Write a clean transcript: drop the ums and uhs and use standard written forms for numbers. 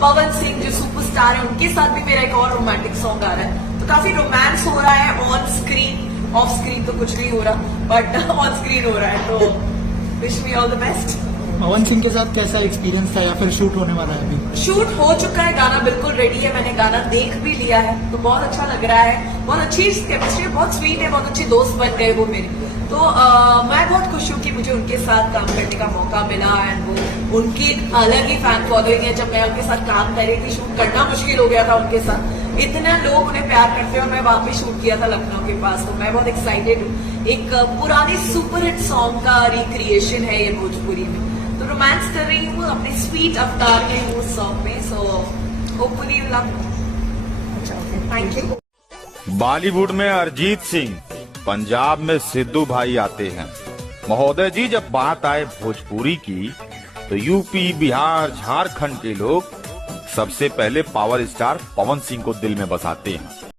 पवन सिंह जो सुपरस्टार है उनके साथ भी मेरा एक और रोमांटिक सॉन्ग आ रहा है, तो काफी रोमांस हो रहा है ऑन स्क्रीन। ऑफ स्क्रीन तो कुछ नहीं हो रहा, बट ऑन स्क्रीन हो रहा है, तो wish me all the best. Pawan Singh के साथ कैसा एक्सपीरियंस था या फिर शूट होने वाला है अभी? शूट हो चुका है, गाना बिल्कुल रेडी है, मैंने गाना देख भी लिया है, तो बहुत अच्छा लग रहा है। बहुत अच्छी केमिस्ट्री, बहुत स्वीट है, बहुत अच्छी दोस्त बन गए वो मेरी। तो मैं बहुत खुश हूँ कि मुझे उनके साथ काम करने का मौका मिला। एंड वो उनकी अलग ही फैन फॉलोइंग है। जब मैं उनके साथ काम कर रही थी, शूट करना मुश्किल हो गया था उनके साथ, इतने लोग उन्हें प्यार करते हैं। और मैं वहां पे शूट किया था लखनऊ के पास, तो मैं बहुत एक्साइटेड हूँ। एक पुराने सुपरहिट सॉन्ग का रिक्रिएशन है ये भोजपुरी में, तो रोमांस कर रही हूँ अपने स्वीट अवतार के उस सॉन्ग में। So hopefully you love. Thank you. Bollywood में अरिजीत सिंह, पंजाब में सिद्धू भाई आते हैं। महोदय जी, जब बात आए भोजपुरी की तो यूपी, बिहार, झारखंड के लोग सबसे पहले पावर स्टार पवन सिंह को दिल में बसाते हैं।